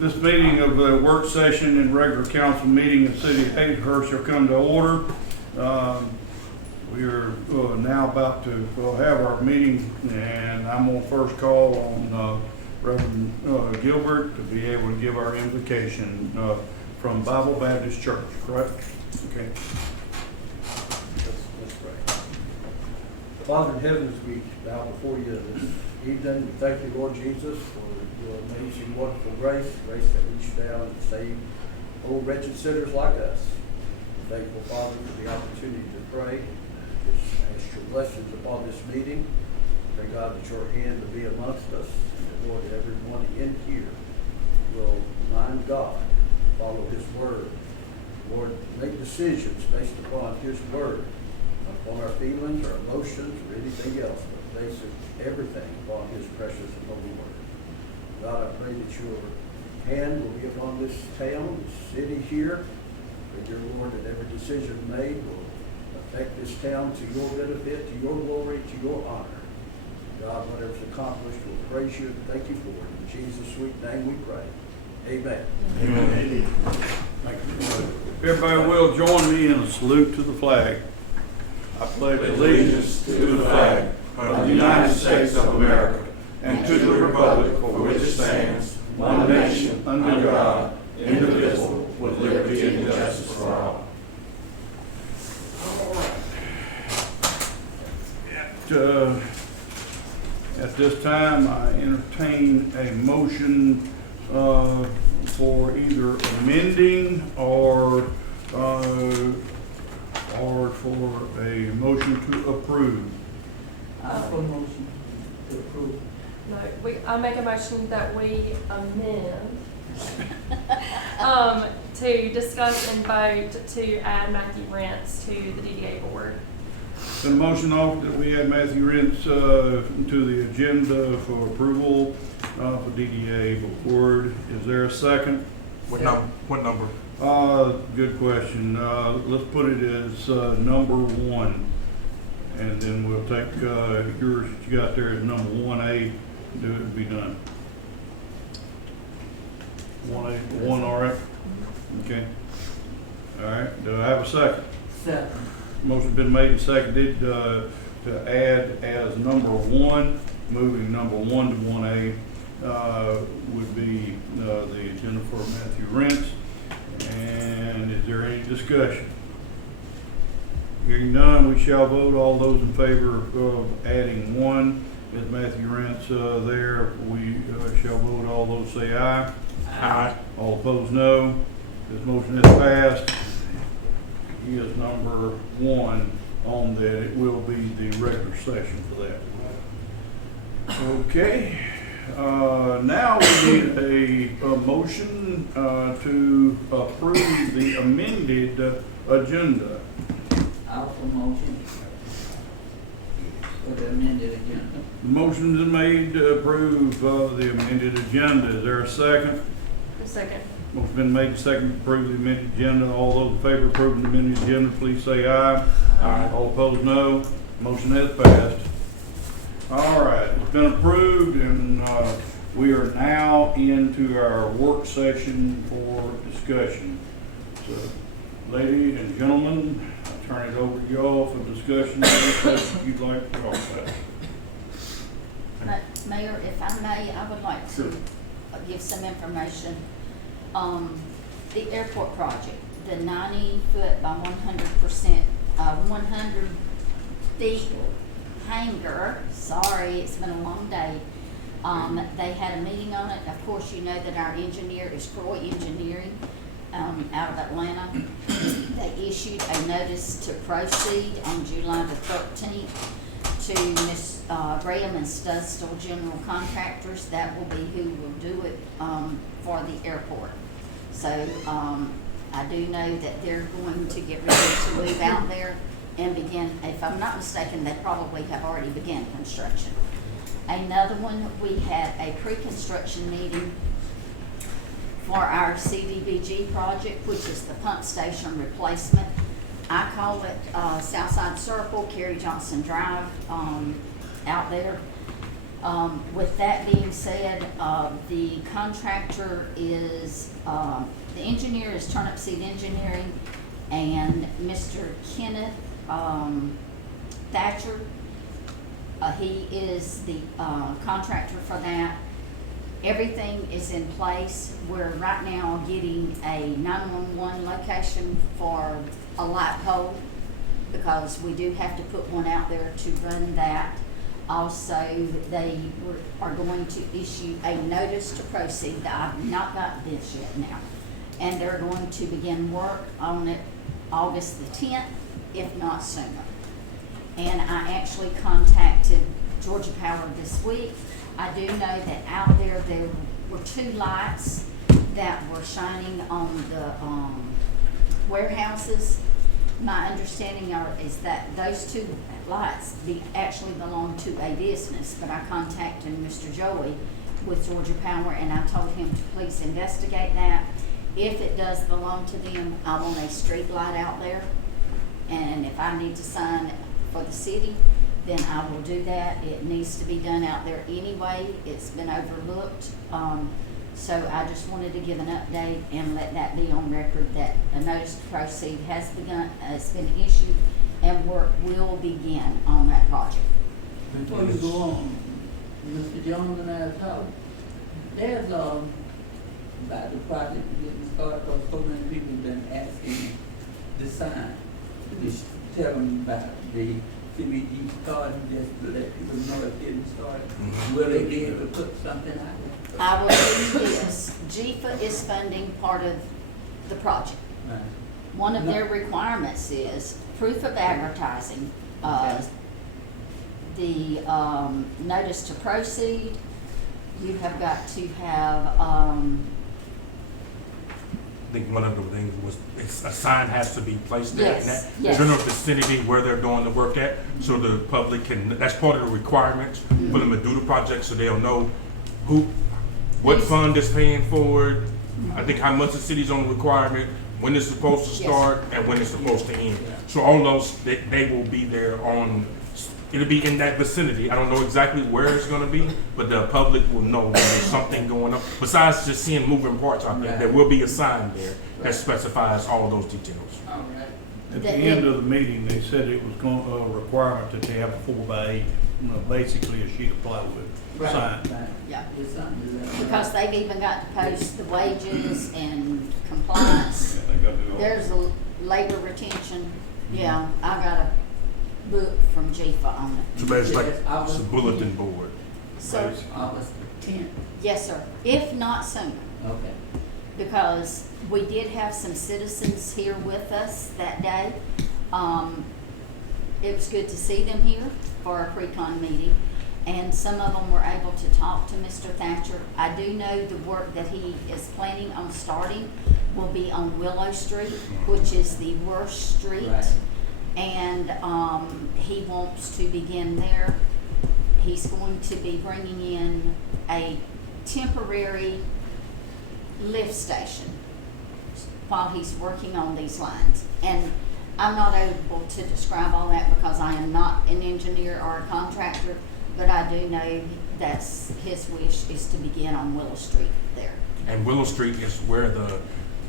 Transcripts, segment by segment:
This meeting of the work session and regular council meeting in the city of Hazelhurst shall come to order. We are now about to have our meeting, and I'm going to first call on Reverend Gilbert to be able to give our invocation from Bible Baptist Church, correct? Okay. Let's pray. Father in heaven, as we bow before you this evening, we thank you, Lord Jesus, for your amazing, wonderful grace that reached down and saved old wretched sinners like us. We're thankful, Father, for the opportunity to pray. Just ask your blessings upon this meeting. Pray, God, that your hand will be amongst us, and that, Lord, everyone in here will mind God, follow his word. Lord, make decisions based upon his word, not upon our feelings or emotions or anything else, but base everything upon his precious and holy word. God, I pray that your hand will be upon this town, this city here. Pray, dear Lord, that every decision made will affect this town to your benefit, to your glory, to your honor. God, whatever's accomplished, we'll praise you and thank you for it. In Jesus' sweet name we pray. Amen. Amen. Thank you. Everybody will join me in a salute to the flag. I pledge allegiance to the flag of the United States of America and to the republic for which it stands, one nation, under God, indivisible, with liberty and justice for all. At this time, I entertain a motion for either amending or for a motion to approve. For motion to approve. No, I make a motion that we amend to discuss and vote to add Matthew Rents to the DDA board. Been a motion offered that we add Matthew Rents to the agenda for approval for DDA board. Is there a second? What number? Good question. Let's put it as number 1, and then we'll take yours that you got there as number 1A. Do it and be done. 1A, 1, all right? Okay. All right. Do I have a second? Second. Motion been made and seconded to add as number 1, moving number 1 to 1A would be the agenda for Matthew Rents. And is there any discussion? Hearing none, we shall vote. All those in favor of adding 1 as Matthew Rents there, we shall vote. All those say aye. Aye. All opposed, no. This motion is passed. He is number 1 on that. It will be the regular session for that. Okay. Now we need a motion to approve the amended agenda. For motion for the amended agenda. The motion is made to approve the amended agenda. Is there a second? A second. Motion been made and seconded to approve the amended agenda. All those in favor of approving the amended agenda, please say aye. Aye. All opposed, no. Motion has passed. All right, it's been approved, and we are now into our work session for discussion. So, ladies and gentlemen, I turn it over to y'all for discussion. Anything you'd like to talk about? Mayor, if I may, I would like to give some information. The airport project, the 90-foot by 100%, 100 feet hangar. Sorry, it's been a long day. They had a meeting on it. Of course, you know that our engineer is Troy Engineering out of Atlanta. They issued a notice to proceed on July the 13th to Ms. Graham and Studstill General Contractors. That will be who will do it for the airport. So I do know that they're going to get ready to move out there and begin. If I'm not mistaken, they probably have already begun construction. Another one, we had a pre-construction meeting for our CDBG project, which is the pump station replacement. I call it Southside Circle, Kerry Johnson Drive out there. With that being said, the contractor is, the engineer is Turnipseed Engineering, and Mr. Kenneth Thatcher, he is the contractor for that. Everything is in place. We're right now getting a 911 location for a light pole, because we do have to put one out there to run that. Also, they are going to issue a notice to proceed. I've not got this yet now. And they're going to begin work on it August the 10th, if not sooner. And I actually contacted Georgia Power this week. I do know that out there were 2 lights that were shining on the warehouses. My understanding is that those 2 lights actually belong to a business, but I contacted Mr. Joey with Georgia Power, and I told him to please investigate that. If it does belong to them, I want a street light out there, and if I need to sign for the city, then I will do that. It needs to be done out there anyway. It's been overlooked. So I just wanted to give an update and let that be on record that a notice to proceed has begun, it's been issued, and work will begin on that project. Before you go on, Mr. Jones and I have talked. There's, about the project getting started, because so many people have been asking the sign. Just tell them about the CBG starting, just to let people know it's getting started. Will they be able to put something out there? I will tell you this, GFA is funding part of the project. Right. One of their requirements is proof of advertising, the notice to proceed. You have got to have, I think one of the things was a sign has to be placed there in Yes, that yes. general vicinity where they're doing the work at, so the public can, that's part of the requirements for them to do the project, so they'll know what Yes. fund is paying for it, I think how much the city's on the requirement, when it's supposed to Yes. start, and when it's supposed to end. So all those, they will be there on, it'll be in that vicinity. I don't know exactly where it's gonna be, but the public will know when there's something going on. Besides just seeing moving parts out there, there will be a sign there that specifies all those details. All right. At the end of the meeting, they said it was going, a requirement that they have a 4x8, basically a sheet of plywood Right. sign. Right. Yeah. It's something to let them know. because they've even got to post the wages and compliance. Yeah, they got to do all that. There's a labor retention. Yeah, I got a book from GFA on it. So basically, like, Yes, it's a bulletin board. So, August 10th. yes, sir, if not sooner. Okay. Because we did have some citizens here with us that day. It was good to see them here for our pre-con meeting, and some of them were able to talk to Mr. Thatcher. I do know the work that he is planning on starting will be on Willow Street, which is the worst street. Right. And he wants to begin there. He's going to be bringing in a temporary lift station while he's working on these lines. And I'm not able to describe all that because I am not an engineer or a contractor, but I do know that's his wish is to begin on Willow Street there. And Willow Street is where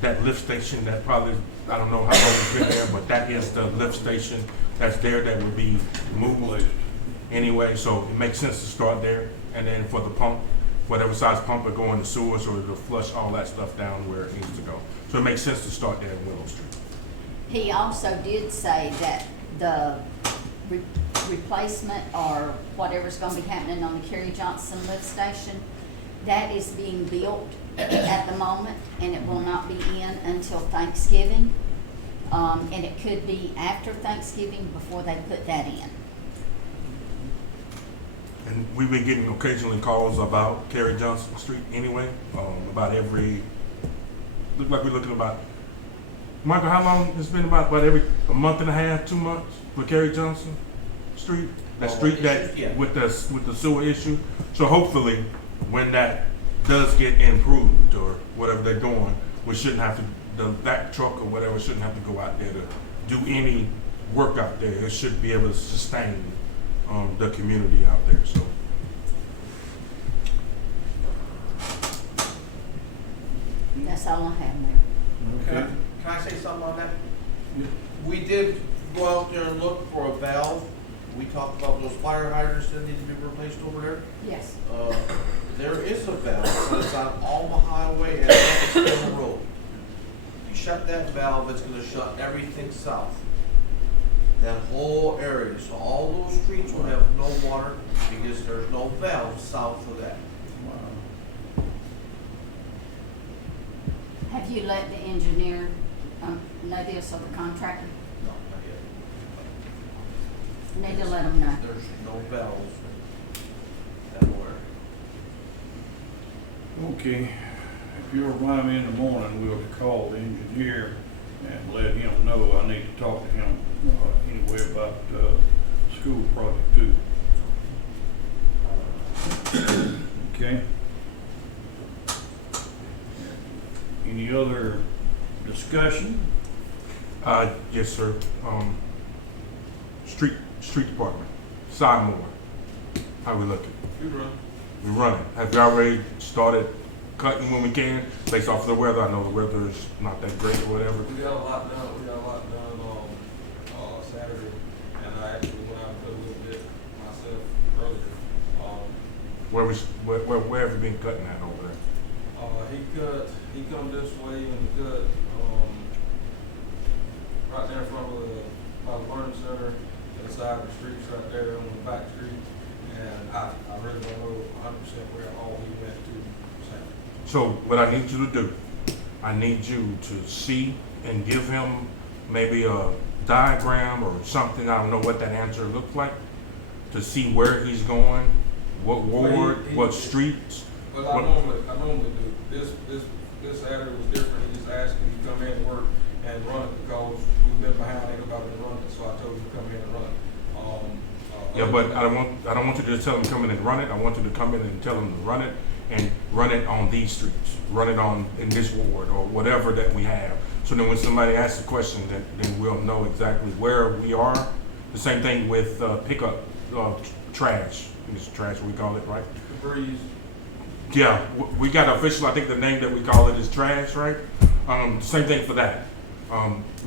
that lift station that probably, I don't know how long it's been there, but that is the lift station that's there that would be moved anyway, so it makes sense to start there. And then for the pump, whatever size pump will go in the sewers or to flush all that stuff down where it needs to go. So it makes sense to start there in Willow Street. He also did say that the replacement or whatever's gonna be happening on the Kerry Johnson lift station, that is being built at the moment, and it will not be in until Thanksgiving. And it could be after Thanksgiving before they put that in. And we've been getting occasionally calls about Kerry Johnson Street anyway, about every, look like we're looking about, Michael, how long it's been about every a month and a half, 2 months for Kerry Johnson Street? That street that, Yeah. with the sewer issue. So hopefully, when that does get improved or whatever they're doing, we shouldn't have to, the back truck or whatever shouldn't have to go out there to do any work out there. It should be able to sustain the community out there, so. all I have, Mayor. Okay. Can I say something on that? Yeah. We did go out there and look for a valve. We talked about those fire hydrants that need to be replaced over there. Yes. There is a valve, but it's on Alma Highway and Stone Road. You shut that valve, it's gonna shut everything south. That whole area, so all those streets will have no water because there's no valve south of that. Have you let the engineer, know this, or the contractor? No, not yet. Need to let them know. There's no valves anywhere. Okay, if you'll remind me in the morning, we'll call the engineer and let him know I need to talk to him anyway about school project too. Okay? Any other discussion? Yes, sir. Street department, Sidemore. How we looking? We running. Have you already started cutting when we can, based off of the weather? I know the weather's not that great or whatever. We got a lot done. We got a lot done Saturday, and I actually went out and put a little bit myself earlier. Where have you been cutting at over there? He come this way and he cut right there in front of by the learning center, to the side of the streets right there on the back street. And I really don't know 100% where all he went to. So what I need you to do, I need you to see and give him maybe a diagram or something, I don't know what that answer looks like, to see where he's going, what ward, what streets. But I normally do. This Saturday was different. He just asked me to come in and work and run it because we've been behind, ain't nobody been running it, so I told him to come in and run it. Yeah, but I don't want you to just tell him to come in and run it. I want you to come in and tell him to run it and run it on these streets, run it in this ward or whatever that we have. So then when somebody asks a question, then we'll know exactly where we are. The same thing with pickup trash. It's trash we call it, right? Breeze. Yeah, we got official. I think the name that we call it is trash, right? Same thing for that.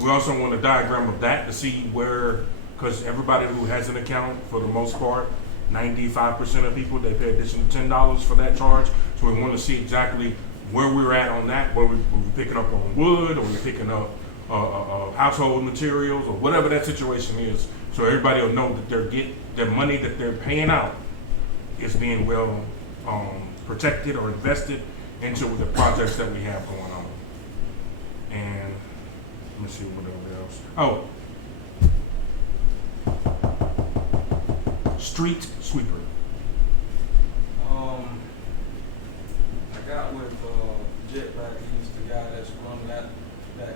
We also want a diagram of that to see where, because everybody who has an account, for the most part, 95% of people, they pay additional $10 for that charge. So we want to see exactly where we're at on that, where we're picking up on wood, or we're picking up household materials, or whatever that situation is. So everybody will know that their money that they're paying out is being well protected or invested into the projects that we have going on. And let me see what else. Street sweeper. I got with Jetback. He's the guy that's running that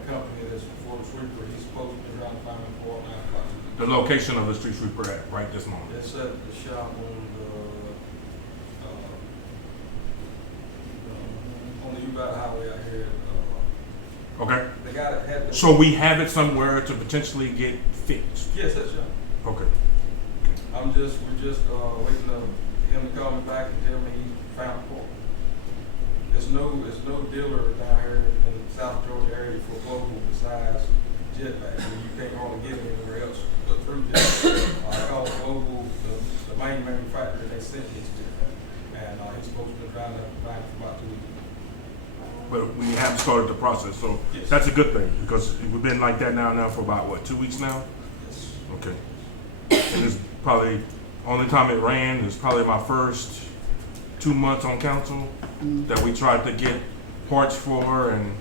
company that's for the sweeper. He's supposed to be around 5 and 4 9 o'clock. The location of the street sweeper at right this moment. It's at the shop on the U-Bout Highway out here. Okay. The guy that had the. So we have it somewhere to potentially get fixed. Yes, that's right. Okay. We're just waiting on him to call me back and tell me he found a part. There's no dealer down here in the South Georgia area for global besides Jetback. You can't hardly get it anywhere else but through Jetback. I called Global, the main manufacturer, they sent me to Jetback. And he's supposed to be trying to find it for about 2 weeks. But we have started the process, so Yes. that's a good thing, because we've been like that now for about, what, 2 weeks now? Yes. Okay. And it's probably, only time it ran is probably my first 2 months on council that we tried to get parts for, and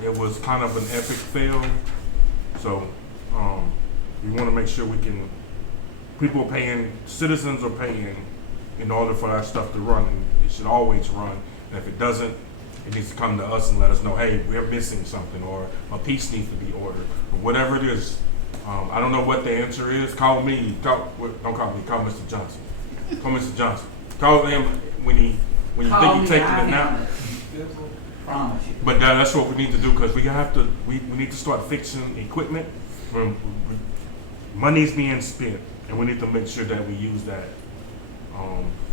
it was kind of an epic fail. So, we want to make sure we can, people are paying, citizens are paying in order for that stuff to run, and it should always run. And if it doesn't, it needs to come to us and let us know, hey, we're missing something, or a piece needs to be ordered, or whatever it is. I don't know what the answer is. Call me. Don't call me. Call Mr. Johnson. Call Mr. Johnson. Call him when you think he's taking it now. Promise you. But that's what we need to do, because we need to start fixing equipment. Money's being spent, and we need to make sure that we use that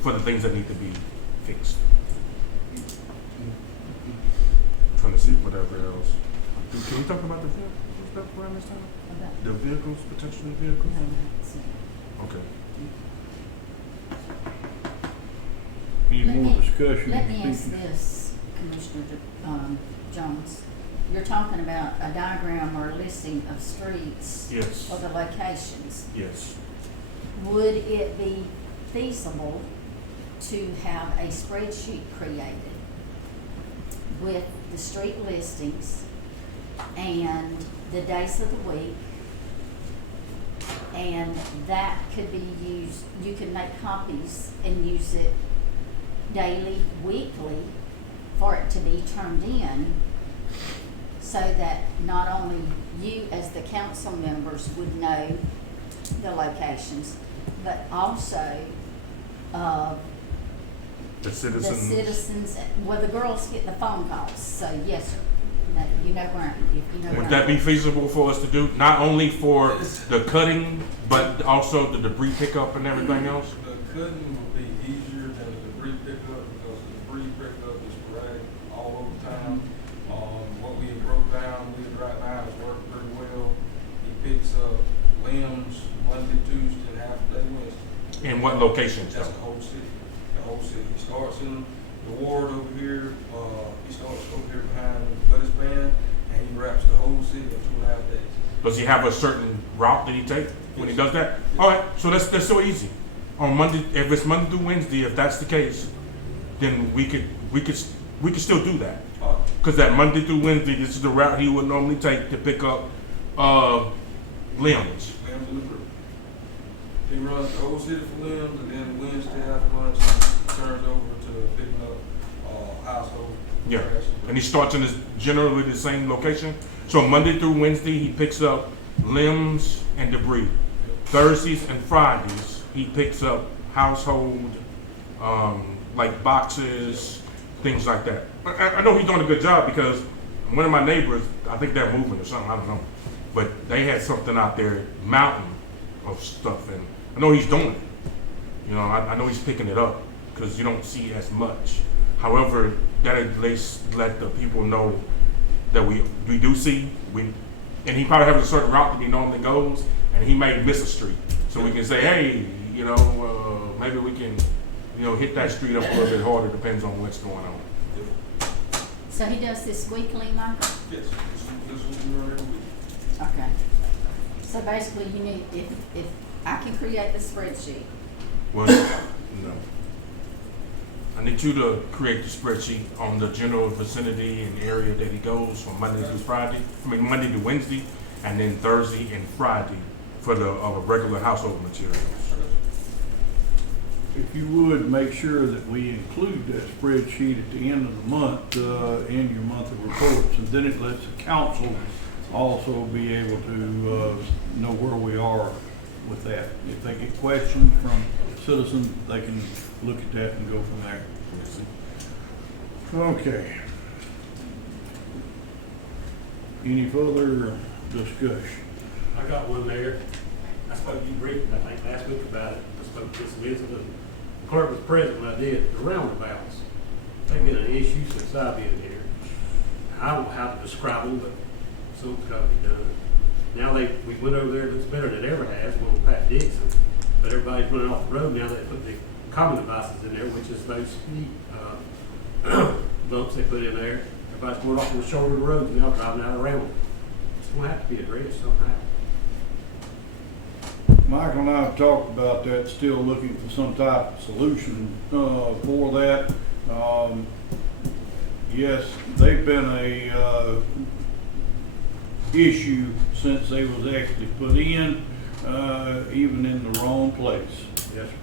for the things that need to be fixed. Trying to see see whatever else. Can we talk about the vehicles stuff around this time? The vehicles, potential vehicles? Okay. Any Let more me- discussion? Let me ask this, Commissioner Jones. You're talking about a diagram or a listing of streets Yes, for the locations. yes. Would it be feasible to have a spreadsheet created with the street listings and the days of the week? And that could be used, you could make copies and use it daily, weekly, for it to be turned in, so that not only you as the council members would know the locations, but also, The the citizens. citizens, well, the girls get the phone calls, so yes, sir. That, you know where, if you know where. Would that be feasible for us to do, not only for the cutting, but also the debris pickup and everything else? The cutting would be easier than the debris pickup because the debris pickup is sporadic all over town. What we broke down, right now is working pretty well. He picks up limbs Monday, Tuesday, and half day Wednesday. In what locations That's though? the whole city. The whole city. He starts in the ward over here. He starts over here behind Buddy's band, and he wraps the whole city in 2.5 days. Does he have a certain route that he takes when he does that? All right, so that's so easy. On Monday, if it's Monday through Wednesday, if that's the case, then we could still do that. Because that Monday through Wednesday, this is the route he would normally take to pick up limbs. Limbs in the group. He runs the whole city for limbs, and then Wednesday after lunch, he turns over to picking up household Yeah, trash. and he starts in generally the same location. So Monday through Wednesday, he picks up limbs and debris. Thursdays and Fridays, he picks up household, like boxes, things like that. I know he's doing a good job because one of my neighbors, I think they're moving or something, I don't know. But they had something out there, mountain of stuff, and I know he's doing it. You know, I know he's picking it up because you don't see as much. However, that at least let the people know that we do see, and he probably has a certain route that he normally goes, and he may miss a street. So we can say, hey, you know, maybe we can, you know, hit that street up a little bit harder, depends on what's going on. So he does this weekly, Michael? Yes, this is what we run every week. Okay. So basically, you need, if I can create the spreadsheet, Well, no. I need you to create the spreadsheet on the general vicinity and area that he goes from Monday through Friday, Monday to Wednesday, and then Thursday and Friday for the regular household materials. If you would, make sure that we include that spreadsheet at the end of the month, in your monthly reports, and then it lets the council also be able to, know where we are with that. If they get questions from citizens, they can look at that and go from there. Okay. Any further discussion? I got one there. I spoke to you briefly, I think, last week about it. I spoke to some incident. The clerk was present when I did the roundabouts. They've been an issue since I've been here. I don't know how to describe them, but something's got to be done. Now we went over there, it looks better than it ever has, one on Pat Dixon. But everybody's running off the road now. They put the common devices in there, which is those bumps they put in there. Everybody's going off on the shoulder of the road and now driving out around them. It's going to have to be addressed somehow. Michael and I have talked about that, still looking for some type of solution, for that. Yes, they've been a, issue since they was actually put in, even in the wrong place. Yes, sir.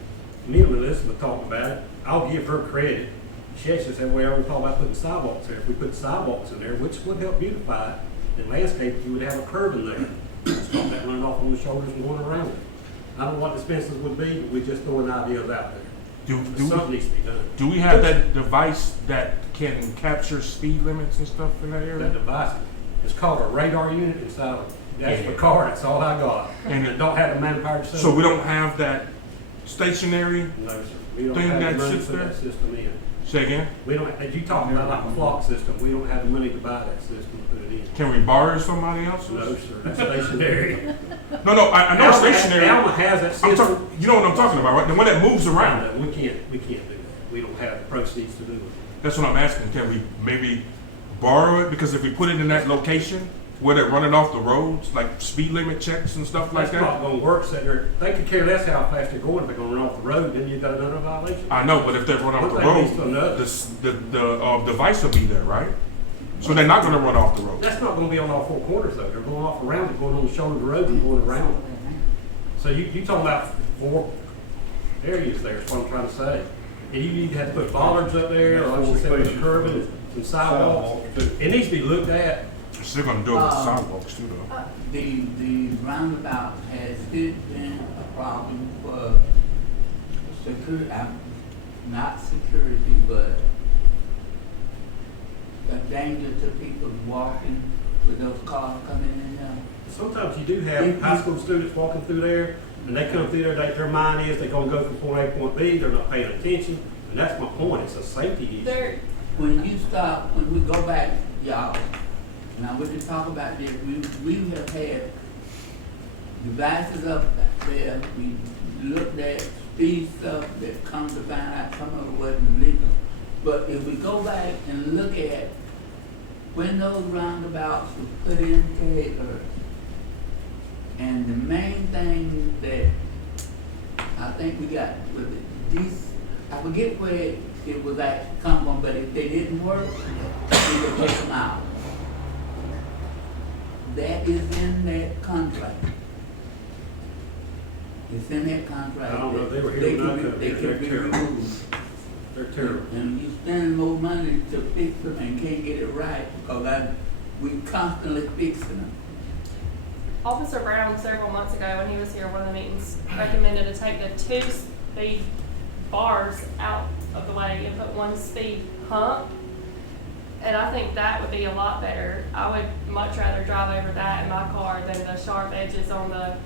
Me and Elizabeth talked about it. I'll give her credit. She actually said, well, we thought about putting sidewalks there. If we put sidewalks in there, which would help beautify it, and landscape, you would have a curb in there. Stop that running off on the shoulders and going around it. I don't know what the expenses would be, but we just throwing ideas out there. Something needs to be done. Do we have that device that can capture speed limits and stuff in that That area? device, it's called a radar unit inside of it. That's Yeah. the car, that's all I got. And And it don't have the manpower to. So we don't have that stationary? No, sir. We don't thing have that the money sits to put there? that system in. Say again? We don't, as you talking about like a flock system, we don't have the money to buy that system to put it in. Can we borrow somebody else's? No, sir, that's stationary. No, I know Alma- stationary. Alma has that I'm system. you know what I'm talking about, right? The one that moves around. No, we can't do that. We don't have the proceeds to do it. That's what I'm asking. Can we maybe borrow it? Because if we put it in that location where they're running off the roads, like speed limit checks and stuff like That's not that. gonna work, so they could care less how fast they're going, if they're gonna run off the road, then you got another violation. I know, but if they run off the One thing leads to road, another. the device will be there, right? So they're not gonna run off the road. That's not gonna be on all four corners though, they're going off around, it, going on the shoulder of the road and going around. So you talking about four areas there, is what I'm trying to say. And you need to have to put bollards up there, or like you said, with a curb and some sidewalks. Sidewalks, too. It needs to be looked at. Still gonna do it with the sidewalks too, though. The roundabout has been a problem for security, not security, but a danger to people walking with those cars coming in there. Sometimes you do have high school students walking through there, and they come through there, their mind is they're gonna go from point A to point B, they're not paying attention, and that's my point, it's a safety issue. There, When we go back, y'all, now we can talk about this, we have had devices up there, we looked at speed stuff that comes to find out some of it wasn't legal. But if we go back and look at when those roundabouts were put in Taylor, and the main thing that I think we got with these, I forget where it was actually come from, but if they didn't work, we would take them out. That is in that contract. It's in that contract. I don't know, they were here when I come They here. can be They're terrible. removed. They're terrible. And you spend more money to fix them and can't get it right, because we constantly fixing them. Officer Brown, several months ago, when he was here at one of the meetings, recommended to take the 2 speed bars out of the way and put 1 speed hump. And I think that would be a lot better. I would much rather drive over that in my car than the sharp edges on the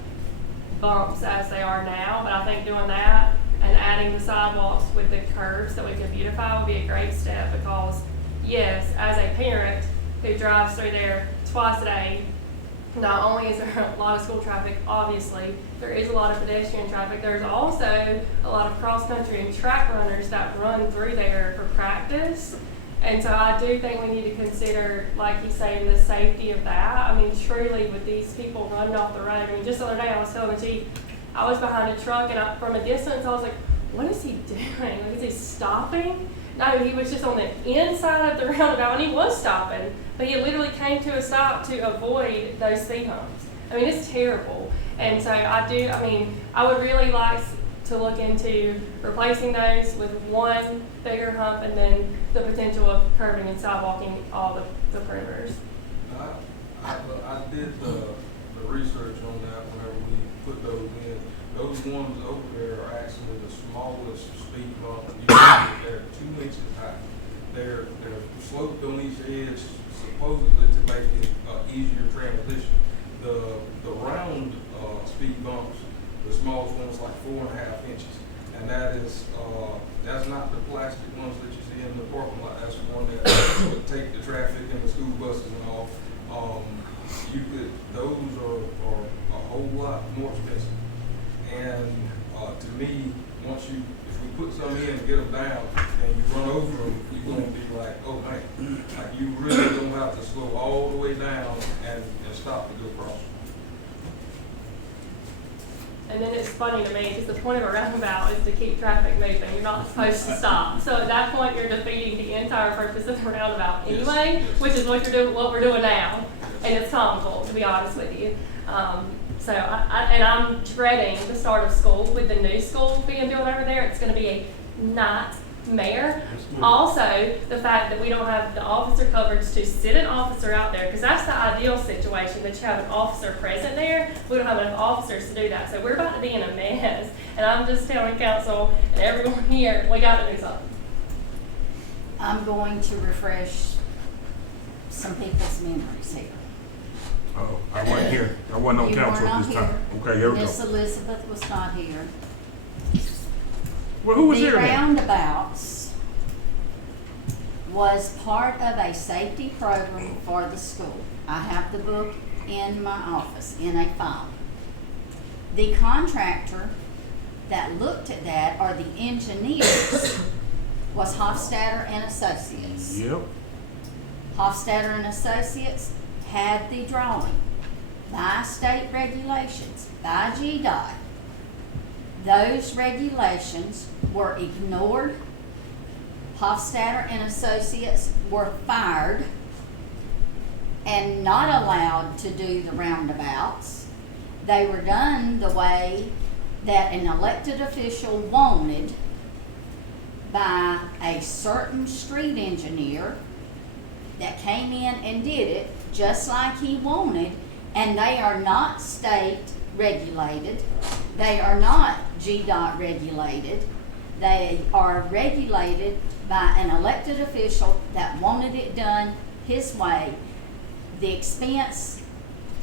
bumps as they are now. But I think doing that and adding the sidewalks with the curves that we could beautify would be a great step, because yes, as a parent who drives through there twice a day, not only is there a lot of school traffic, obviously, there is a lot of pedestrian traffic. There's also a lot of cross-country and track runners that run through there for practice. And so I do think we need to consider, like you say, the safety of that. I mean, truly, with these people running off the road. I mean, just the other day I was telling the chief, I was behind a truck, and from a distance I was like, what is he doing? Like, is he stopping? No, he was just on the inside of the roundabout, and he was stopping. But he literally came to a stop to avoid those speed humps. I mean, it's terrible. And so I would really like to look into replacing those with 1 bigger hump, and then the potential of curbing and sidewalking all the perimeters. I did the research on that whenever we put those in. Those ones over there are actually the smallest speed bump. They're 2 inches high. They're sloped on each edge supposedly to make it easier transition. The round speed bumps, the smallest one is like 4.5 inches, and that's not the plastic ones that you see in the parking lot. That's the one that would take the traffic and the school buses and all. Those are a whole lot more expensive. And to me, if we put some in and get them down, and you run over them, you're gonna be like, oh man, like you really don't have to slow all the way down and stop to go across. And then it's funny to me, because the point of a roundabout is to keep traffic moving. You're not supposed to stop. So at that point, you're defeating the entire purpose of the roundabout anyway, which is what we're doing now. And it's comical, to be honest with you. So I'm dreading the start of school with the new school being built over there. It's going to be a nightmare. Also, the fact that we don't have the officer coverage to sit an officer out there, because that's the ideal situation, that you have an officer present there. We don't have enough officers to do that. So we're about to be in a mess. And I'm just telling council and everyone here, we got to do something. I'm going to refresh some people's memories here. Oh, I wasn't here. I wasn't on You council were at not this time. here. Okay, here we Miss go. Elizabeth was not here. Well, who was The here then? roundabouts was part of a safety program for the school. I have the book in my office in a file. The contractor that looked at that, or the engineers, was Hofstadter and Associates. Yep. Hofstadter and Associates had the drawing by state regulations, by GDOT. Those regulations were ignored. Hofstadter and Associates were fired and not allowed to do the roundabouts. They were done the way that an elected official wanted by a certain street engineer that came in and did it just like he wanted, and they are not state regulated. They are not GDOT regulated. They are regulated by an elected official that wanted it done his way. The expense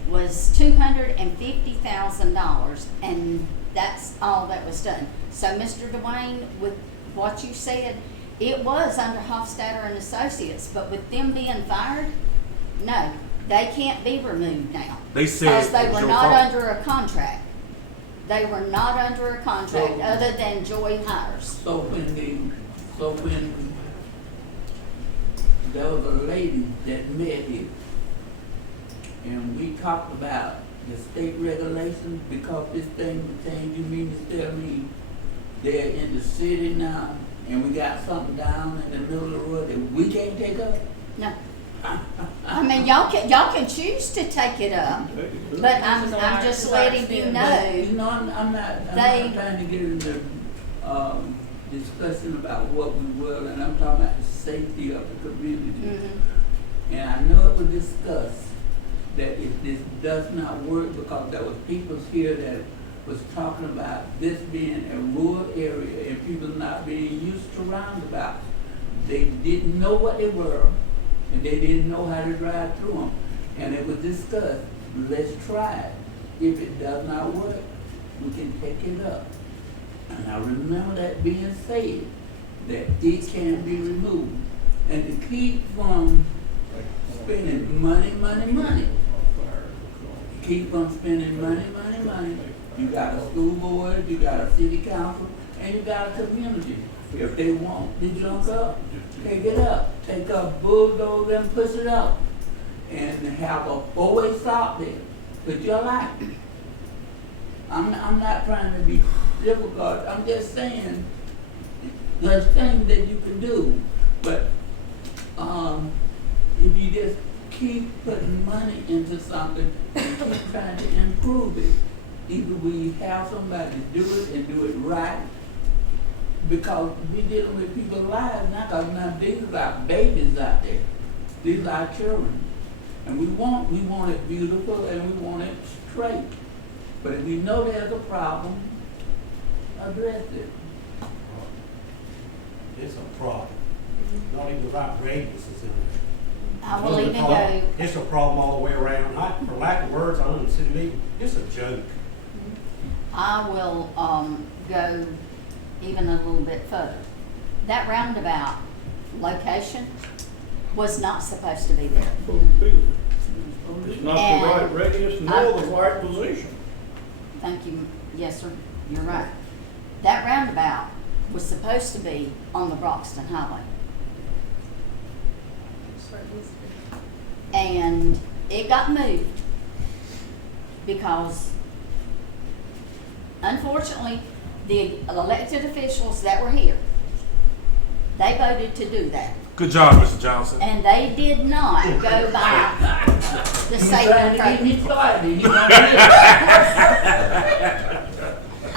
was $250,000, and that's all that was done. So, Mr. Dwayne, with what you said, it was under Hofstadter and Associates, but with them being fired, no, they can't be removed now. They said Because they it was were your not fault. under a contract. They were not under a contract, So- other than Joy Hires. So when there was a lady that met here, and we talked about the state regulations, because this thing pertains, you mean to tell me they're in the city now, and we got something down in the middle of the road that we can't take up? No. I mean, y'all can choose to take it up, but I'm just letting you But, know. you know, I'm not They- trying to get into, discussion about what we will, and I'm talking about the safety of the community. Mhm. And I know it was discussed that if this does not work, because there was people here that was talking about this being a rural area and people not being used to roundabouts. They didn't know what they were, and they didn't know how to drive through them. And it was discussed, let's try it. If it does not work, we can take it up. And I remember that being said, that it can be removed. And to keep from spending money, keep from spending money, you got a school board, you got a city council, and you got a community. If they want to jump up, take it up. Take a bulldozer and push it up. And have a four-way stop there. But you're like, I'm not trying to be difficult. I'm just saying there's things that you can do. But if you just keep putting money into something and keep trying to improve it, either we have somebody do it and do it right, because we're dealing with people's lives now, because now these are our babies out there. These are our children. And we want it beautiful and we want it straight. But if we know there's a problem, address it. It's a problem. Not even the right radius is in there. I will even go, It's a problem all the way around. For lack of words, I don't know, city meeting, it's a joke. I will, go even a little bit further. That roundabout location was not supposed to be there. It's not the right radius nor the right position. Thank you, yes, sir, you're right. That roundabout was supposed to be on the Broxton Highway. And it got moved because unfortunately, the elected officials that were here, they voted to do that. Good job, Mr. Johnson. And they did not go by the He's safety trying to get me program. started. He's gonna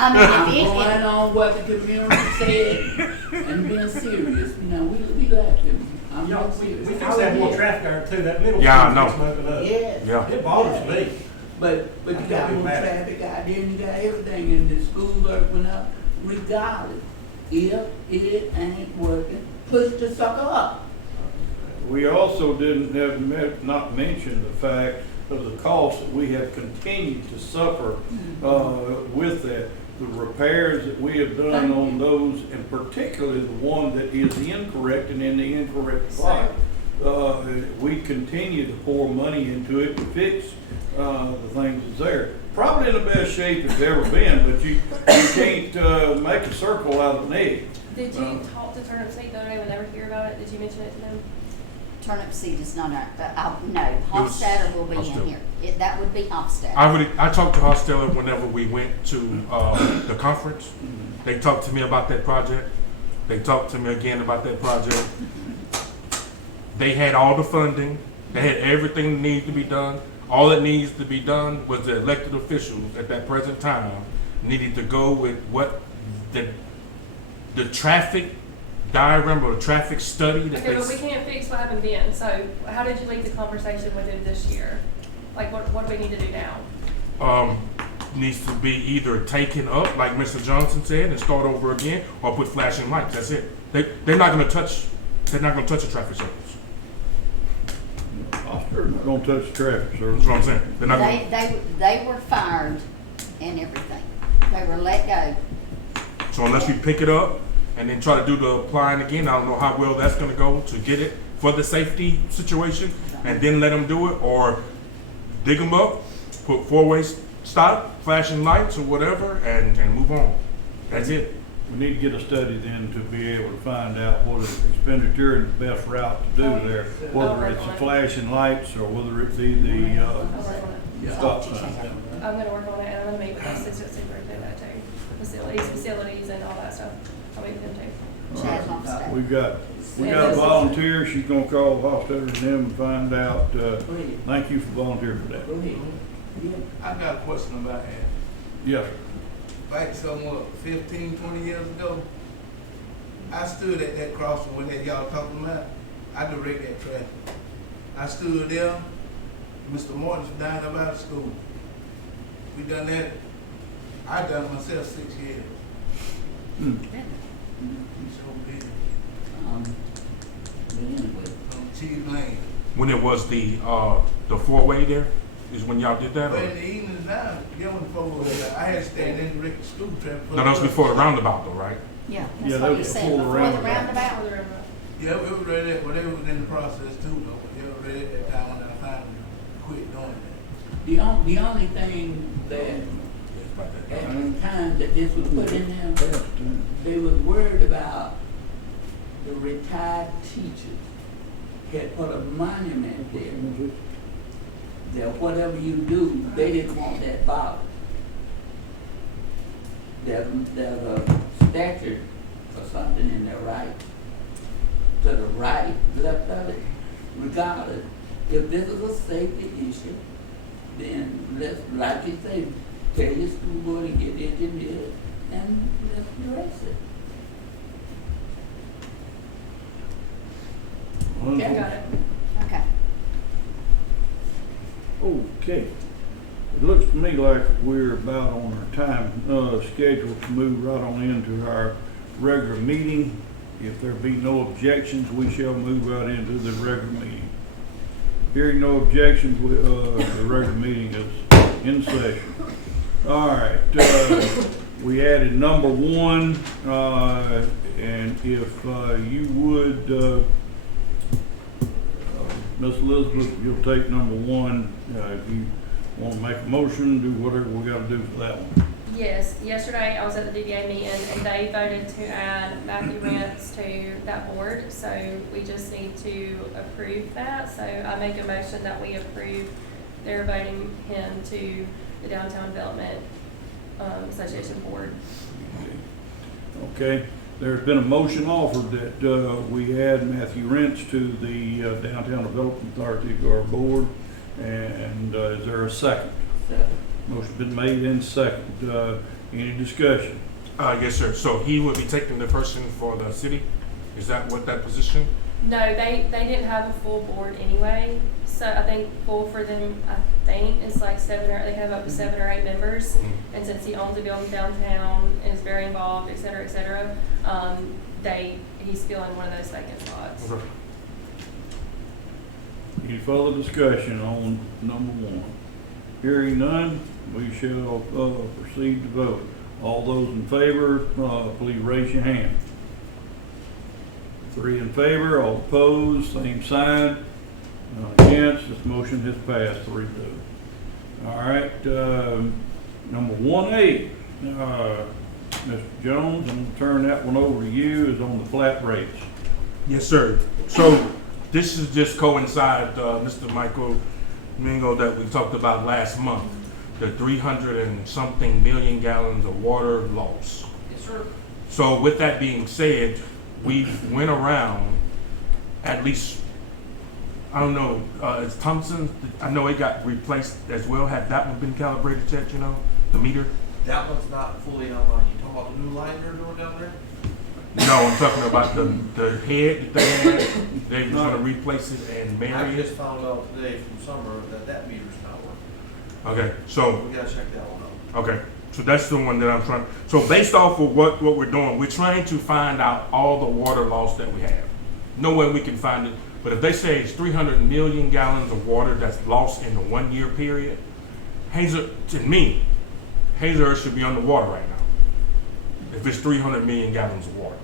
I mean, I'm if going on what the community said and being serious. You know, we laughing. I'm Y'all, not we serious. fix that more traffic there too, that middle. Yeah, I school know. keeps opening up. Yes. Yeah. It bothers me. But you I'm got not more mad. traffic out there and you got everything and the schools open up regardless. If it ain't working, push the sucker up. We also didn't have not mention the fact of the cost that we have continued to suffer with that. the repairs that we have done on those, and particularly the one that is incorrect and in the incorrect spot. We continue to pour money into it to fix, the things that's there. Probably in the best shape it's ever been, but you can't, make a circle out of an egg. Did you talk to Turnip Seed the other day when they were here about it? Did you mention it to them? Turnip Seed is not, no, Hofstadter will be in Hofstadter. here. That would be Hofstadter. I talked to Hostetler whenever we went to the conference. They talked to me about that project. They talked to me again about that project. They had all the funding. They had everything that needed to be done. All that needs to be done was the elected officials at that present time needed to go with what the traffic diagram or the traffic study that Okay, but we can't fix what happened then, so how did you lead the conversation with him this year? Like, what do we need to do now? needs to be either taken up, like Mr. Johnson said, and start over again, or put flashing lights. That's it. They're not gonna touch the traffic circles. Officer's not gonna touch the traffic, sir. That's what I'm saying. They're not gonna, They were fired and everything. They were let go. so unless we pick it up and then try to do the applying again, I don't know how well that's gonna go to get it for the safety situation, and then let them do it, or dig them up, put four-way stop, flashing lights or whatever, and move on. That's it. We need to get a study then to be able to find out what is the expenditure and the best route to do there, whether it's the flashing lights or whether it be the, I'll work on it. stop signs. I'm gonna work on it, and I'm gonna meet with the assistant superintendent that too. Facilities and all that stuff. I'll meet with them too. Chad Hofstadter. We got a volunteer, she's gonna call Hofstadter and them and find out, thank you for volunteering for that. Go ahead. Yeah. I got a question about that. Yes, Back somewhat 15, 20 years ago, I stood at that crossing when that y'all talking about. I direct that traffic. I stood there, Mr. Martin's down up out of school. We done that, I done it myself 6 years. He's so big. But anyway, On Cheese Lane. When it was the four-way there, is when y'all did that? But Or? in the evenings now, get on the phone with I had to stand in direct the school traffic. No, that was before the roundabout though, right? Yeah, Yeah, that's that what he was said, before the before the roundabout. roundabout. Before the roundabout. Yeah, it was ready, but they was in the process too, though. They were ready at that time when I finally quit doing that. the only thing that at the time that this was put in there, they was worried about the retired teachers had put a monument there. That whatever you do, they didn't want that bothered. There's a statue or something in there, right? To the right, left of it, regardless. If this is a safety issue, then let's, like you say, tell your school board and get the engineers and let's address it. Yeah, got it. Okay. okay. It looks to me like we're about on our time, schedule to move right on into our regular meeting. If there be no objections, we shall move right into the regular meeting. Hearing no objections, the regular meeting is in session. All right, we added number 1, and if you would, Ms. Elizabeth, you'll take number 1. If you want to make a motion, do whatever we got to do for that one. Yes, yesterday I was at the DDA meeting and they voted to add Matthew Rents to that board, so we just need to approve that. So I make a motion that we approve their voting him to the Downtown Development Association Board. Okay, there's been a motion offered that we add Matthew Rents to the Downtown Development Authority to our board, and is there a second? Motion been made and second. Any discussion? Yes, sir. So he would be taking the person for the city? Is that what that position? No, they didn't have a full board anyway, so I think full for them, I think, is like they have up to 7 or 8 members. Mhm. And since he owns a building downtown, is very involved, et cetera, he's filling one of those vacant spots. Okay. Any further discussion on number 1? Hearing none, we shall proceed to vote. All those in favor, please raise your hand. 3 in favor, all opposed, same sign. None against, this motion has passed 3-2. All right, number 1A, Mr. Jones, I'm gonna turn that one over to you, is on the flat rates. Yes, sir. So this is just coincide, Mr. Michael Mingo, that we talked about last month, the 300 and something million gallons of water loss. Yes, sir. So with that being said, we went around at least, I don't know, it's Thompson, I know it got replaced as well. Had that one been calibrated yet, you know, the meter? That one's not fully online. You talking about the new line they're doing down there? No, I'm talking about the head that they had. They was gonna replace it and I marry it. just found out today from Summer that meter's not working. Okay, so, We gotta check that one out. okay, so that's the one that I'm trying, so based off of what we're doing, we're trying to find out all the water loss that we have. No way we can find it, but if they say it's 300 million gallons of water that's lost in the 1 year period, to me, Hazelhurst should be underwater right now. If it's 300 million gallons of water.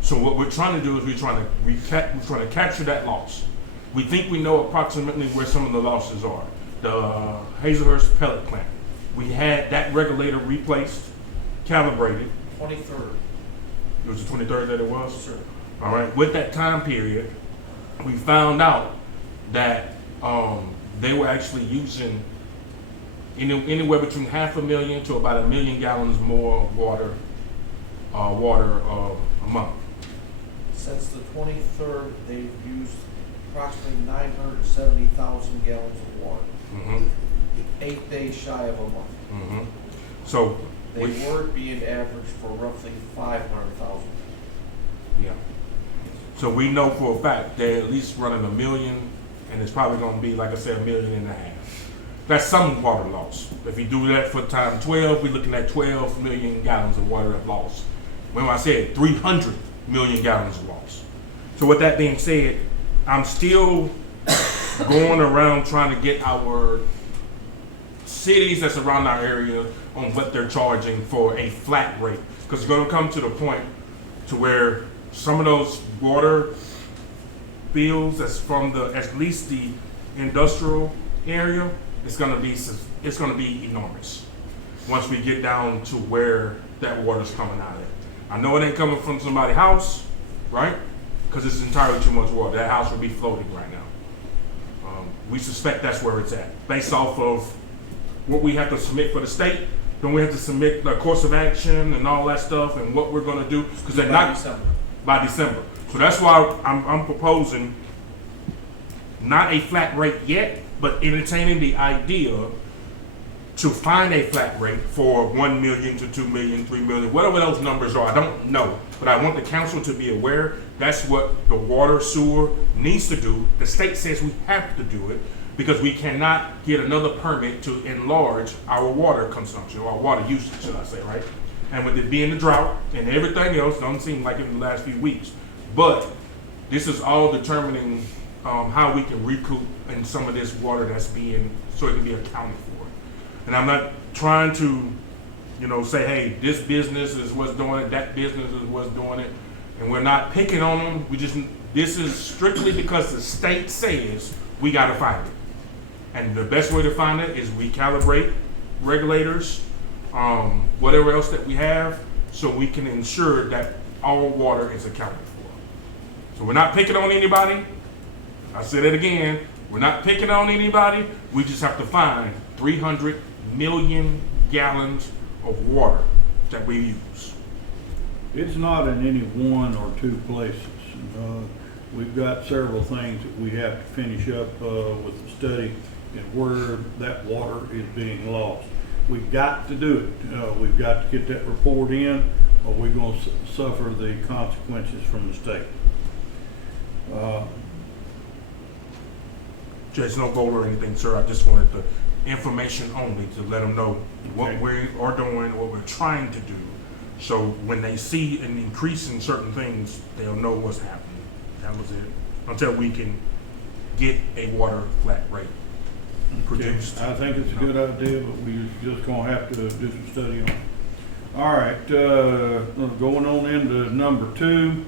So what we're trying to do is we're trying to capture that loss. We think we know approximately where some of the losses are. The Hazelhurst pellet plant. We had that regulator replaced, calibrated. 23rd. It was the 23rd that it was? Sir. All right, with that time period, we found out that they were actually using anywhere between 500,000 to about 1 million gallons more water a month. Since the 23rd, they've used approximately 970,000 gallons of water. Mm-hmm. 8 days shy of a month. Mm-hmm. So They were being averaged for roughly 500,000. yeah. So we know for a fact they're at least running 1 million, and it's probably going to be, like I said, 1.5 million. That's some water loss. If you do that for time 12, we're looking at 12 million gallons of water loss. When I said 300 million gallons of loss. So with that being said, I'm still going around trying to get our cities that's around our area on what they're charging for a flat rate. Because it's going to come to the point to where some of those water bills that's from at least the industrial area, it's going to be enormous once we get down to where that water's coming out of. I know it ain't coming from somebody's house, right? Because it's entirely too much water. That house would be floating right now. We suspect that's where it's at, based off of what we have to submit for the state. Then we have to submit the course of action and all that stuff and what we're going to do, because they're not by December. So that's why I'm proposing not a flat rate yet, but entertaining the idea to find a flat rate for 1 million to 2 million, 3 million, whatever those numbers are. I don't know, but I want the council to be aware that's what the water sewer needs to do. The state says we have to do it because we cannot get another permit to enlarge our water consumption, or our water usage, should I say, right? And with it being a drought and everything else, don't seem like in the last few weeks, but this is all determining how we can recoup in some of this water that's being, so it can be accounted for. And I'm not trying to, say, hey, this business is what's doing it, that business is what's doing it, and we're not picking on them. This is strictly because the state says we got to find it. And the best way to find it is we calibrate regulators, whatever else that we have, so we can ensure that all water is accounted for. So we're not picking on anybody. I said it again. We're not picking on anybody. We just have to find 300 million gallons of water that we use. It's not in any one or two places. We've got several things that we have to finish up with the study and where that water is being lost. We've got to do it. We've got to get that report in, or we're going to suffer the consequences from the state. There's no goal or anything, sir. I just wanted the information only to let them know what we are doing, what we're trying to do. So when they see an increase in certain things, they'll know what's happening. That was it. Until we can get a water flat rate produced. I think it's a good idea, but we're just going to have to do some study on it. All right, going on into number 2.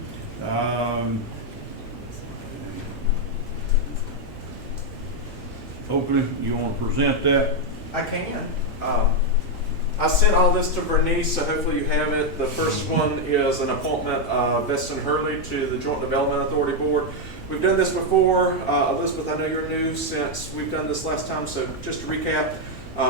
Oakley, you want to present that? I can. I sent all this to Bernice, so hopefully you have it. The first one is an appointment of Veston Hurley to the Joint Development Authority Board. We've done this before. Elizabeth, I know you're new since we've done this last time, so just to recap,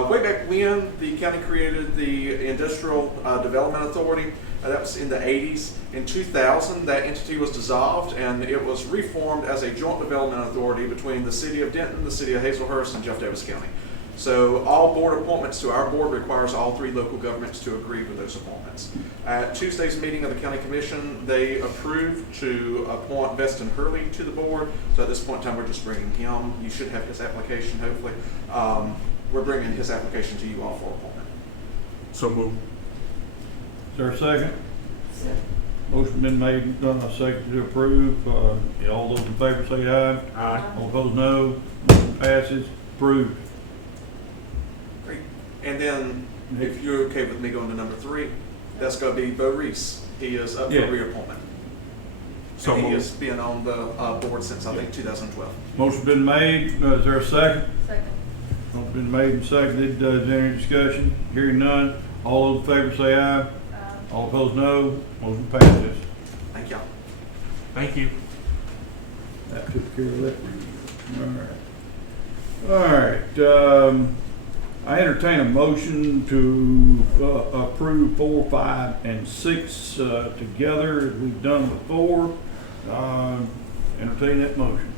way back when the county created the Industrial Development Authority, that was in the 80s. In 2000, that entity was dissolved and it was reformed as a joint development authority between the city of Denton, the city of Hazelhurst, and Jeff Davis County. So all board appointments to our board requires all 3 local governments to agree with those appointments. At Tuesday's meeting of the county commission, they approved to appoint Veston Hurley to the board. So at this point in time, we're just bringing him. You should have his application, hopefully. We're bringing his application to you all for appointment. So move. Is there a second? Motion been made, second to approve. All those in favor say aye. Aye. All opposed, no. Motion passes. Approved. Great. And then, if you're okay with me going to number 3, that's going to be Bo Reese. He is up Yeah. for reappointment. So And he moved. has been on the board since, I think, 2012. Motion been made. Is there a second? Second. Motion been made and seconded. Is there any discussion? Hearing none. All those in favor say aye. All opposed, no. Motion passes. Thank y'all. Thank you. That took care of that. All right. I entertain a motion to approve 4, 5, and 6 together as we've done before. Entertain that motion.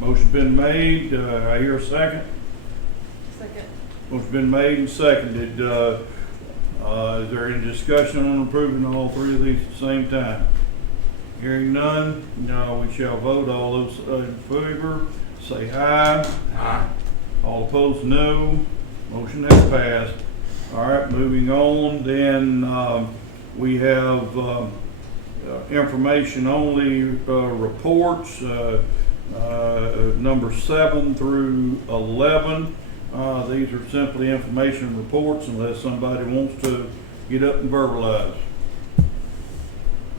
Motion been made. I hear a second. Second. Motion been made and seconded. Is there any discussion on approving all 3 of these at the same time? Hearing none, now we shall vote. All those in favor say aye. Aye. All opposed, no. Motion has passed. All right, moving on, then we have information only reports, number 7 through 11. These are simply information reports unless somebody wants to get up and verbalize.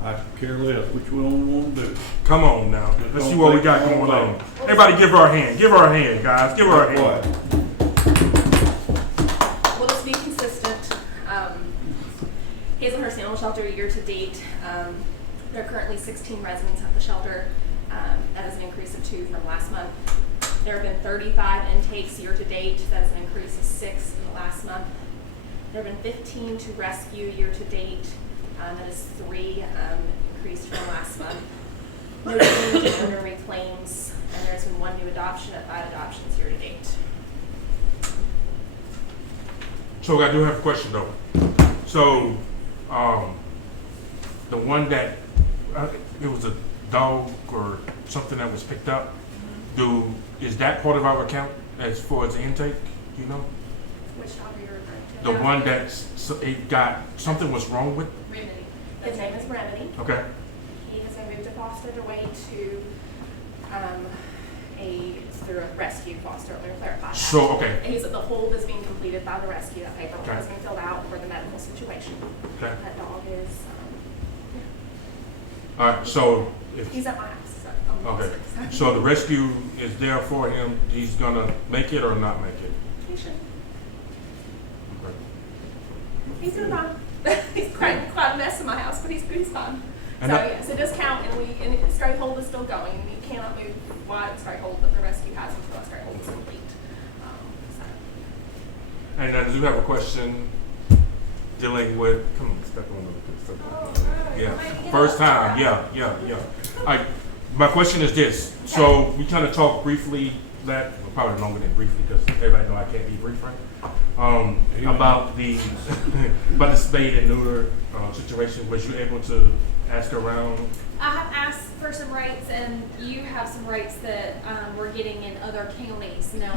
I could care less which one we want to do. Come on now. Let's see what we got going on. Everybody give her a hand. Give her a hand, guys. Give her a hand. We'll just be consistent. Hazelhurst Animal Shelter year to date, there are currently 16 residents at the shelter. That is an increase of 2 from last month. There have been 35 intakes year to date. That is an increase of 6 in the last month. There have been 15 to rescue year to date. That is 3 increased from last month. No change in owner reclaims, and there's been 1 new adoption at 5 adoptions year to date. So I do have a question though. So, the one that, it was a dog or something that was picked up, is that part of our account as far as the intake, you know? Which dog are you referring to? The one that something was wrong with? Remedy. His name is Remedy. Okay. He has been moved to foster away to through a rescue foster. Let me clarify that. So, okay. And the hold is being completed by the rescue. That paperwork Okay. has been filled out for the medical situation. Okay. That dog is, All right, so if, he's at my house. So I'm not okay. sick. So the rescue is there for him. He's gonna make it or not make it? He should. Okay. He's doing fine. He's quite a mess in my house, but he's fine. And So that- yes, it does count, and straight hold is still going. You cannot move wide straight hold, but the rescue has until that straight hold is complete. So. And I do have a question dealing with, come on, step on the, yeah, first time, yeah. My question is this, so we kind of talked briefly, probably longer than briefly, because everybody know I can't be brief, right? About the spade and neuter situation. Was you able to ask around? I have asked for some rates, and you have some rates that we're getting in other counties. Now,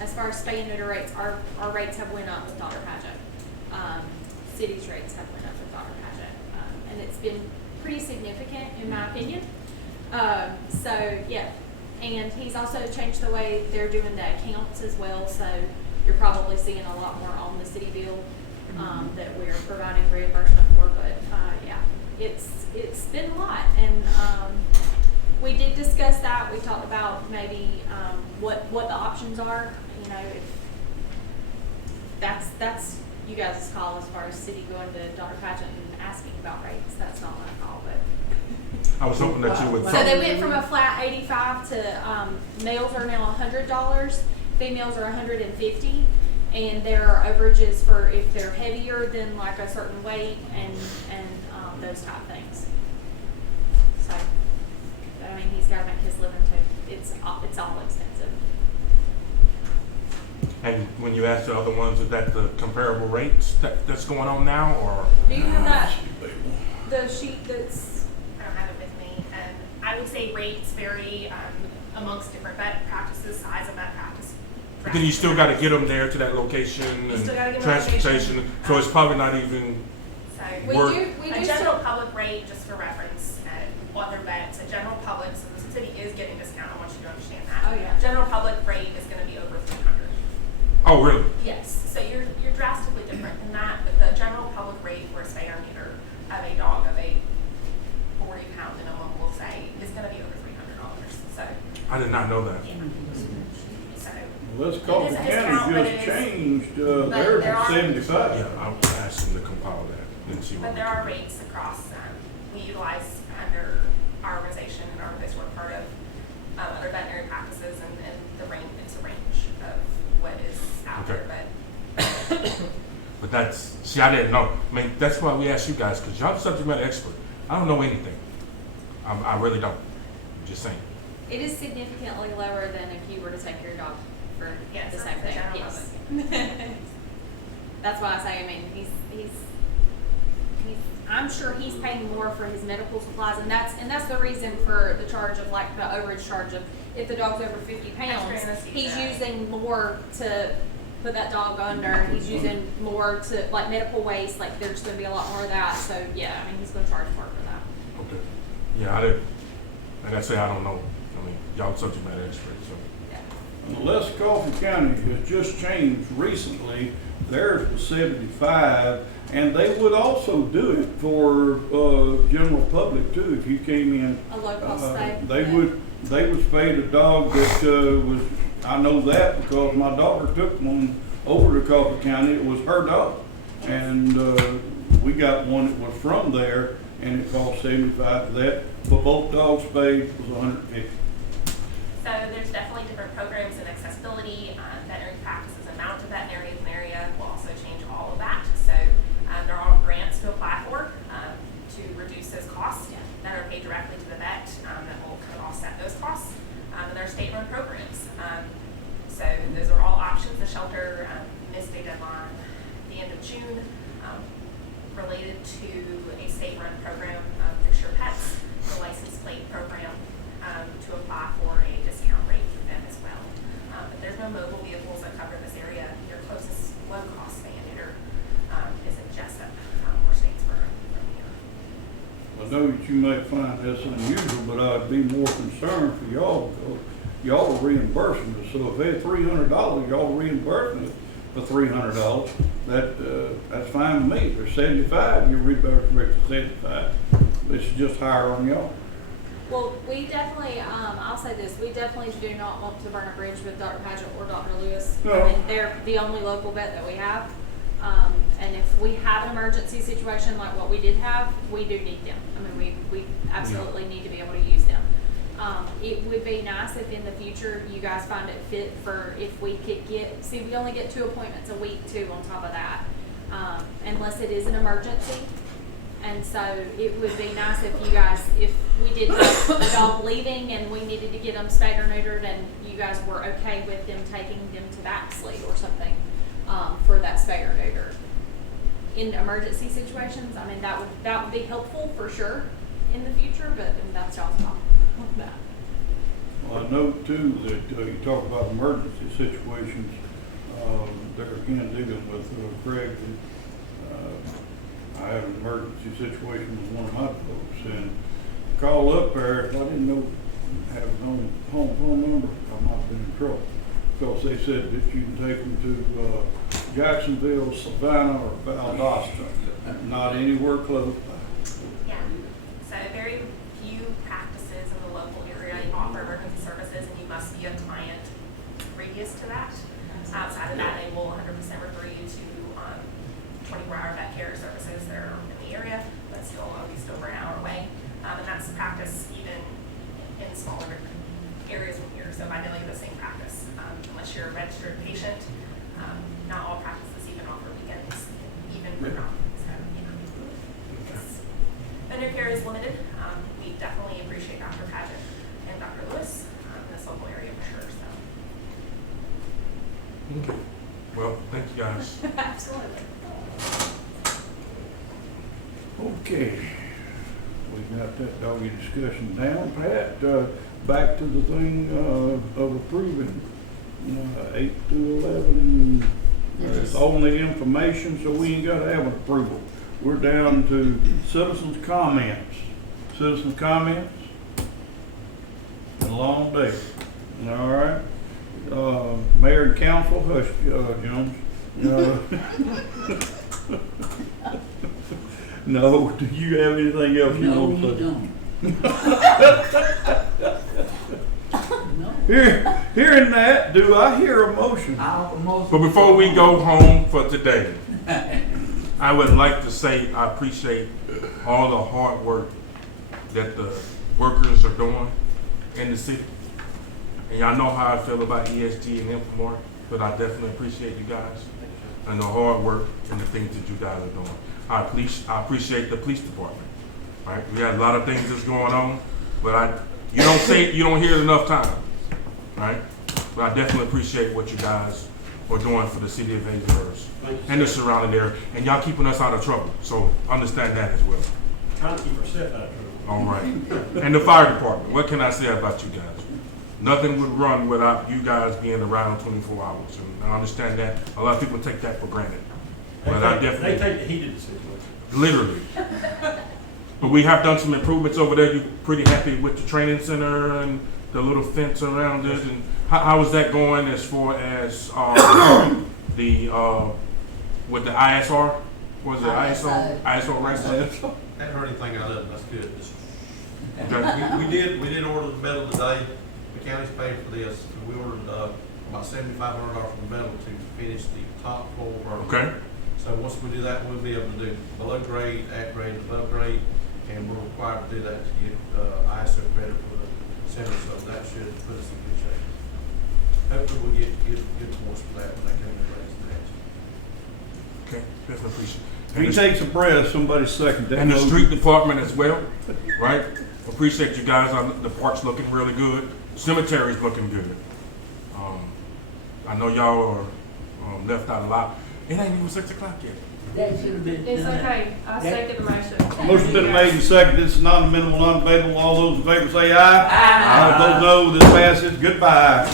as far as spay and neuter rates, our rates have went up with Dr. Paget. City's rates have went up with Dr. Paget. And it's been pretty significant, in my opinion. So, yeah. And he's also changed the way they're doing the accounts as well, so you're probably seeing a lot more on the city bill that we're providing reimbursement for, but, yeah, it's been a lot, and, we did discuss that. We talked about maybe, what the options are, you know, if that's you guys' call as far as city going to Dr. Pageant and asking about rates. That's not my call, but. I was hoping that you would. So they went from a flat 85 to, males are now $100, females are $150, and there are overages for if they're heavier than like a certain weight and those type things. So, but I mean, he's got to make his living too. It's all expensive. And when you ask the other ones, is that the comparable rates that's going on now, or? Do you have that, the sheet that's, I don't have it with me. I would say rates vary amongst different vet practices, size of vet practice. Then you still got to get them there to that location You and still gotta get 'em transportation. location. So it's probably not even. So we Word. do a general still, public rate, just for reference, other vets, a general public, so the city is getting discount. I want you to understand that. Oh, yeah. General public rate is going to be over 300. Oh, really? Yes, so you're drastically different than that, but the general public rate for a spay or neuter of a dog of a 40-pound minimum, we'll say, is going to be over $300. So, I did not know that. so Well, this Coffee It is a discount, County but just it is- changed, but theirs there is are- 75. Yeah, I'll ask them to compile that and see what. but there are rates across, we utilize under our organization and our organization we're part of other veterinary practices and the range, it's a range of what is out Okay. there, but But that's, see, I didn't know. I mean, that's why we asked you guys, because y'all subject matter expert. I don't know anything. I really don't. I'm just saying. it is significantly lower than if you were to take your dog for Yes, the that's same the thing. general Yes. That's why I say, I mean, he's I'm sure he's paying more for his medical supplies, and that's the reason for the charge of like the overage charge of if the dog's over 50 pounds, he's using more to put that dog under. He's using more to like medical waste. Like there's going to be a lot more of that. So yeah, I mean he's going to charge more for that. Okay. Yeah, I didn't. Like I say, I don't know. I mean, y'all subject matter experts, so. Yeah. Unless Coffee County has just changed recently, theirs was 75, and they would also do it for general public too. If you came in, A low cost spay. they Yeah. would spay the dog that was. I know that because my daughter took one over to Coffee County. It was her dog, and we got one that was from there, and it cost 75 for that. But both dogs spayed was 150. So there's definitely different programs and accessibility, veterinary practices and mounted veterinarians in the area will also change all of that. So there are grants to apply for to reduce those costs that are paid directly to the vet that will kind of offset those costs. And there are state-run programs. So those are all options. The shelter missed a deadline at the end of June related to a state-run program, Fix Your Pets, the license plate program, to apply for a discount rate for them as well. But there's no mobile vehicles that cover this area. Your closest low-cost spay and neuter is in Jessup or Statesboro from here. I know that you may find this unusual, but I'd be more concerned for y'all because y'all are reimbursing us. So if they're $300, y'all are reimbursing us for $300. That's fine with me. If they're 75, you're reimbursing for 75. It's just higher on y'all. Well, we definitely, I'll say this, we definitely do not want to burn a bridge with Dr. Pageant or Dr. Lewis. No. I mean, they're the only local vet that we have. And if we have an emergency situation like what we did have, we do need them. I mean, we absolutely need to be able to use them. It would be nice if in the future you guys find it fit for if we could get, see, we only get 2 appointments a week too on top of that. Unless it is an emergency. And so it would be nice if you guys, if we did have a dog leaving and we needed to get them spayed or neutered and you guys were okay with them taking them to Baxley or something for that spay or neuter. In emergency situations, I mean, that would be helpful for sure in the future, but that's y'all's call on that. Well, I know too that you talk about emergency situations. There again dealing with Greg. I had an emergency situation with one of my folks and called up there. I didn't know have his own home phone number. I might have been in trouble because they said that you can take them to Jacksonville, Savannah, or Valdosta, not anywhere close by. Yeah, so very few practices in the local area offer emergency services, and you must be a client previous to that. Outside of that, they will 100% refer you to 24-hour vet care services that are in the area, but still at least over an hour away. And that's practice even in smaller areas from here, so by nearly the same practice, unless you're a registered patient. Not all practices even offer weekends, even for non. So, yes. Vendor care is limited. We definitely appreciate Dr. Paget and Dr. Lewis in this local area for sure. So. Okay. Well, thank you guys. Absolutely. Okay, we got that doggy discussion down. Pat, back to the thing of approving 8 through 11. It's only information, so we ain't gotta have an approval. We're down to citizens' comments. Citizens' comments? Been a long day. All right. Mayor and council, hush, Jones. No, do you have anything else you No, want to we say? don't. No. Hearing that, do I hear a motion? Our motion. But before we go home for today, I would like to say I appreciate all the hard work that the workers are doing in the city. And y'all know how I feel about ESG and Infomart, but I definitely appreciate you guys and the hard work and the things that you guys are doing. I appreciate the police department. Right? We got a lot of things that's going on, but you don't hear it enough times. Right? But I definitely appreciate what you guys are doing for the city of Hazelhurst and the surrounding area. And y'all keeping us out of trouble. So understand that as well. Trying to keep ourselves out of trouble. All right. And the fire department, what can I say about you guys? Nothing would run without you guys being around 24 hours. And I understand that. A lot of people take that for granted. But I definitely... They take the heat of the situation. Literally. But we have done some improvements over there. You're pretty happy with the training center and the little fence around it. And how is that going as far as with the ISR? Was it ISO? ISO right? Haven't heard anything out of it, that's good. Okay. We did order the metal today, the county's paying for this, we ordered about $7,500 for the metal to finish the top floor. Okay. So once we do that, we'll be able to do below grade, at grade, and above grade, and we're required to do that to get ISO credit for the center, so that should put us in good shape. Hopefully we'll get good towards for that when they come in and raise the next. Okay. Definitely appreciate it. If he takes a breath, somebody second that. And the motion. street department as well, right? Appreciate you guys. The park's looking really good. Cemetery's looking good. I know y'all are left out a lot. It ain't even 6 o'clock yet. That should have been. It's okay. I second the motion. Motion's been made and seconded. This is non-amendable, non-debatable. All those in favor say aye. All those no. This passes. Goodbye.